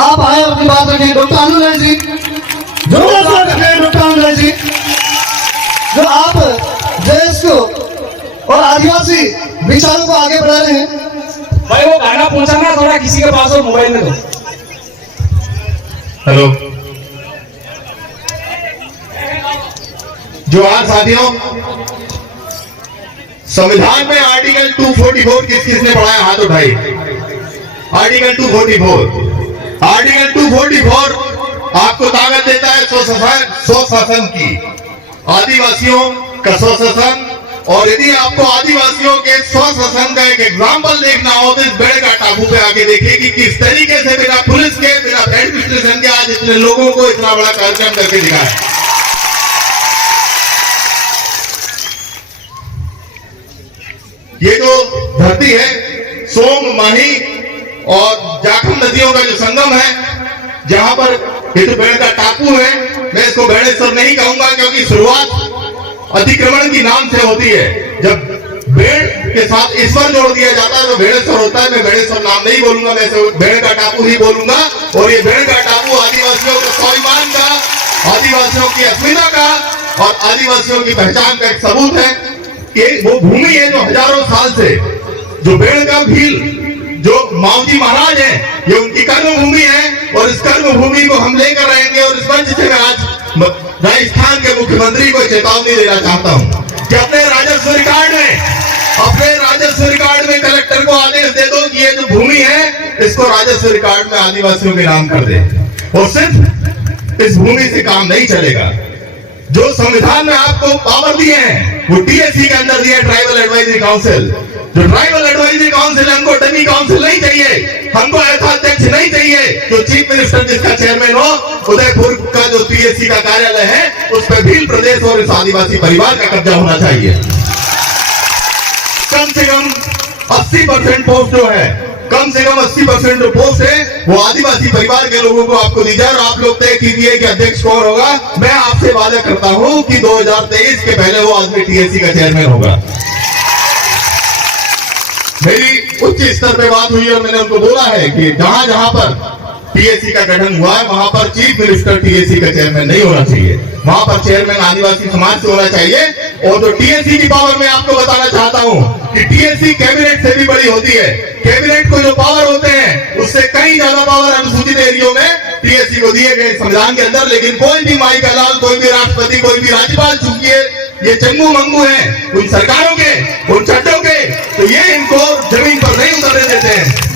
आप आए अपनी बात रखें। डॉक्टर अनुराय जी, डॉक्टर अनुराय जी, जो आप देश को और आदिवासी विचारों को आगे बढ़ा रहे हैं। भाई वो गाना पहुंचाना थोड़ा किसी के पास हो, मोबाइल में दो। हेलो जोहार साथियों, संविधान में आर्टिकल 244 किस किसने पढ़ा है? हाथ उठाइए। आर्टिकल 244 आपको ताकत देता है स्वशासन की, आदिवासियों का स्वशासन। और यदि आपको आदिवासियों के स्वशासन का एक एग्जाम्पल देखना हो तो इस बेड़का टापू पे आके देखिए कि किस तरीके से बिना पुलिस के, बिना एडमिनिस्ट्रेशन के आज इतने लोगों को इतना बड़ा कार्यक्रम करके दिखाया। ये जो धरती है, सोम, माही और जाखम नदियों का जो संगम है, जहां पर ये जो बेड़का टापू है, मैं इसको बेड़ेश्वर नहीं कहूंगा क्योंकि शुरुआत अतिक्रमण की नाम से होती है। जब भेड़ के साथ ईश्वर जोड़ दिया जाता है तो भेड़ेश्वर होता है। मैं भेड़ेश्वर नाम नहीं बोलूंगा, मैं भेड़ का टापू ही बोलूंगा। और ये भेड़ का टापू आदिवासियों के स्वाभिमान का, आदिवासियों की अस्मिता का और आदिवासियों की पहचान का एक सबूत है कि वो भूमि है जो हजारों साल से, जो भेड़ का भील, जो माऊजी महाराज है, ये उनकी कर्म भूमि है। और इस कर्म भूमि को हम लेकर रहेंगे। और इस मंच से मैं आज राजस्थान के मुख्यमंत्री को चेतावनी देना चाहता हूं कि अपने राजस्व रिकॉर्ड में कलेक्टर को आदेश दे दो कि ये जो भूमि है इसको राजस्व रिकॉर्ड में आदिवासियों के नाम कर दे। और सिर्फ इस भूमि से काम नहीं चलेगा। जो संविधान में आपको पावर दिए हैं वो टीएससी के अंदर दिया, ट्राइबल एडवाइजरी काउंसिल। जो ट्राइबल एडवाइजरी काउंसिल, हमको डमी काउंसिल नहीं चाहिए, हमको ऐसा अध्यक्ष नहीं चाहिए जो चीफ मिनिस्टर जिसका चेयरमैन हो। उदयपुर का जो टीएससी का कार्यालय है उस पर भील प्रदेश और इस आदिवासी परिवार का कब्जा होना चाहिए। कम से कम 80% पोस्ट जो है, कम से कम 80% जो पोस्ट है वो आदिवासी परिवार के लोगों को आपको दी जाए। और आप लोग तय कीजिए कि अध्यक्ष कौन होगा। मैं आपसे वादा करता हूं कि 2023 के पहले वो आदमी टीएससी का चेयरमैन होगा। मेरी उच्च स्तर पे बात हुई और मैंने उनको बोला है कि जहां जहां पर टीएससी का गठन हुआ है वहां पर चीफ मिनिस्टर टीएससी का चेयरमैन नहीं होना चाहिए, वहां पर चेयरमैन आदिवासी समाज से होना चाहिए। और जो टीएससी की पावर मैं आपको बताना चाहता हूं कि टीएससी कैबिनेट से भी बड़ी होती है। कैबिनेट को जो पावर होते हैं उससे कहीं ज्यादा पावर अनुसूचित एरियो में टीएससी को दिए गए संविधान के अंदर। लेकिन कोई भी माई का लाल, कोई भी राष्ट्रपति, कोई भी राज्यपाल, चूंकि ये चंगू मंगू है उन सरकारों के, उन चट्टों के, तो ये इनको जमीन पर नहीं उतरने देते हैं।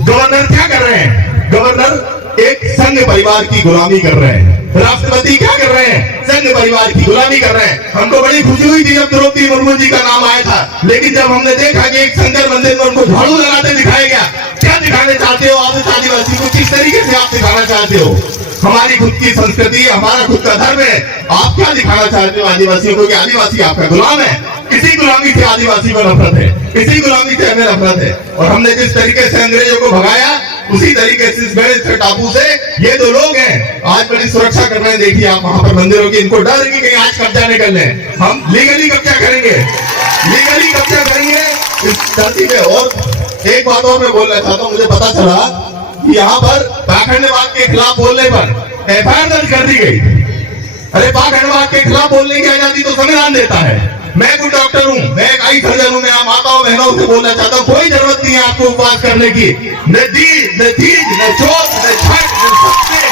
गवर्नर क्या कर रहे हैं? गवर्नर एक संघ परिवार की गुलामी कर रहे हैं। राष्ट्रपति क्या कर रहे हैं? संघ परिवार की गुलामी कर रहे हैं। हमको बड़ी खुशी हुई थी जब द्रौपदी मुर्मू जी का नाम आया था, लेकिन जब हमने देखा कि एक शंकर मंदिर में उनको झाड़ू लगाते दिखाया गया, क्या दिखाने चाहते हो आप इस आदिवासी को? किस तरीके से आप दिखाना चाहते हो? हमारी खुद की संस्कृति, हमारा खुद का धर्म है, आप क्या दिखाना चाहते हो आदिवासियों को कि आदिवासी आपका गुलाम है? इसी गुलामी से आदिवासी को नफरत है, इसी गुलामी से हमें नफरत है। और हमने जिस तरीके से अंग्रेजों को भगाया उसी तरीके से इस बेड़ेश्वर टापू से ये जो लोग हैं आज बड़ी सुरक्षा कर रहे हैं। देखिए आप वहां पर मंदिरों की, इनको डर है कि कहीं आज कब्जा नहीं कर लें। हम लीगली कब्जा करेंगे, लीगली कब्जा करेंगे इस धरती पे। और एक बात और मैं बोलना चाहता हूँ, मुझे पता चला कि यहाँ पर पाखंडवाद के खिलाफ बोलने पर एफआईआर दर्ज कर दी गई। अरे पाखंडवाद के खिलाफ बोलने की आजादी तो संविधान देता है। मैं कोई डॉक्टर हूँ, मैं एक आई सर्जन हूँ, मैं आप माताओं बहनों से बोलना चाहता हूँ, कोई जरूरत नहीं है आपको उपवास करने की। न तीज, न चौथ, न छठ, न सप्ते,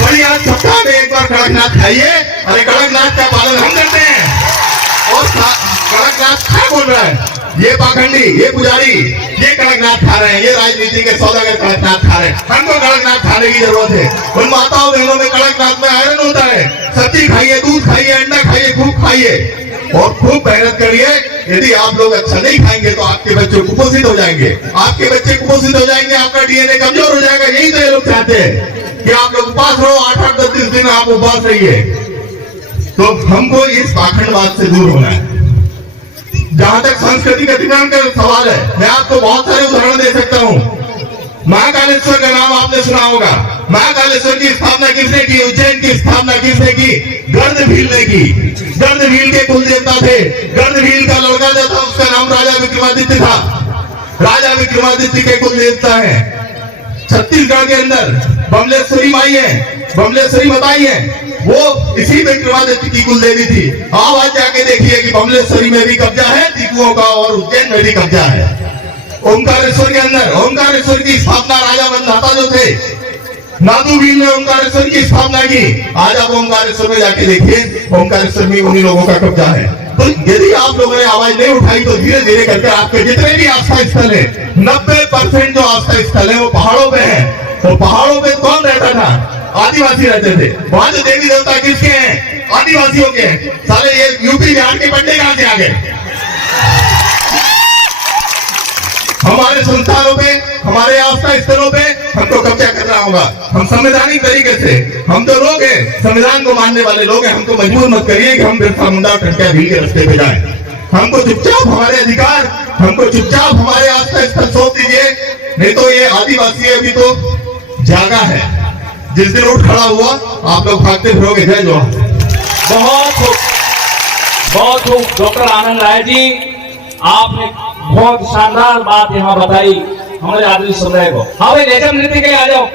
बढ़िया सप्ताह में एक बार कड़कनाथ खाइए। अरे कड़कनाथ का पालन हम करते हैं। और कड़कनाथ क्या बोल रहा है? ये पाखंडी, ये पुजारी, ये कड़कनाथ खा रहे हैं, ये राजनीति के सौदागर कड़कनाथ खा रहे हैं। हमको कड़कनाथ खाने की जरूरत है। उन माताओं बहनों में कड़कनाथ में आयरन होता है। सब्जी खाइए, दूध खाइए, अंडा खाइए, खूब खाइए और खूब मेहनत करिए। यदि आप लोग अच्छा नहीं खाएंगे तो आपके बच्चे कुपोषित हो जाएंगे, आपके बच्चे कुपोषित हो जाएंगे, आपका डीएनए कमजोर हो जाएगा। यही तो ये लोग चाहते हैं कि आप लोग उपास रहो, 8-8, 10-10 दिन आप उपास रहिए। तो हमको इस पाखंडवाद से दूर होना है। जहां तक संस्कृति का दिमाग का सवाल है, मैं आपको बहुत सारे उदाहरण दे सकता हूँ। महाकालेश्वर का नाम आपने सुना होगा। महाकालेश्वर की स्थापना किसने की? उज्जैन की स्थापना किसने की? गर्दभील ने की। गर्दभील के कुल देवता थे। गर्दभील का लड़का जो था उसका नाम राजा विक्रमादित्य था। राजा विक्रमादित्य के कुल देवता हैं। छत्तीसगढ़ के अंदर बमलेश्वरी माई है, बमलेश्वरी माताई है, वो इसी विक्रमादित्य की कुल देवी थी। आप आज जाके देखिए कि बमलेश्वरी में भी कब्जा है टीकुओं का और उज्जैन में भी कब्जा है। ओंकारेश्वर के अंदर ओंकारेश्वर की स्थापना राजा बंधाता जो थे नादुवीर ने ओंकारेश्वर की स्थापना की। आज आप ओंकारेश्वर में जाके देखिए, ओंकारेश्वर में उन्हीं लोगों का कब्जा है। तो यदि आप लोगों ने आवाज नहीं उठाई तो धीरे धीरे करके आपके जितने भी आस्था स्थल है 90% जो आस्था स्थल है वो पहाड़ों पे है। तो पहाड़ों पे कौन रहता था? आदिवासी रहते थे। वहां जो देवी देवता किसके हैं? आदिवासियों के हैं। सारे ये यूपी बिहार के पंडे कहां से आ गए? हमारे संस्थानों पे, हमारे आस्था स्थलों पे हमको कब्जा करना होगा। हम संवैधानिक तरीके से, हम तो लोग हैं, संविधान को मानने वाले लोग हैं, हमको मजबूर मत करिए कि हम बिरसा मुंडा टंकिया भील के रास्ते पे जाएं। हमको चुपचाप हमारे अधिकार, हमको चुपचाप हमारे आस्था स्थल सौंप दीजिए, नहीं तो ये आदिवासी अभी तो जागा है। जिस दिन उठ खड़ा हुआ आप लोग भागते फिरोगे। जय जवाहर। बहुत खूब डॉक्टर आनंद राय जी, आपने बहुत शानदार बात यहाँ बताई हमारे आदिवासी समुदाय को। हाँ भाई, लेजम नृत्य के लिए आ जाओ।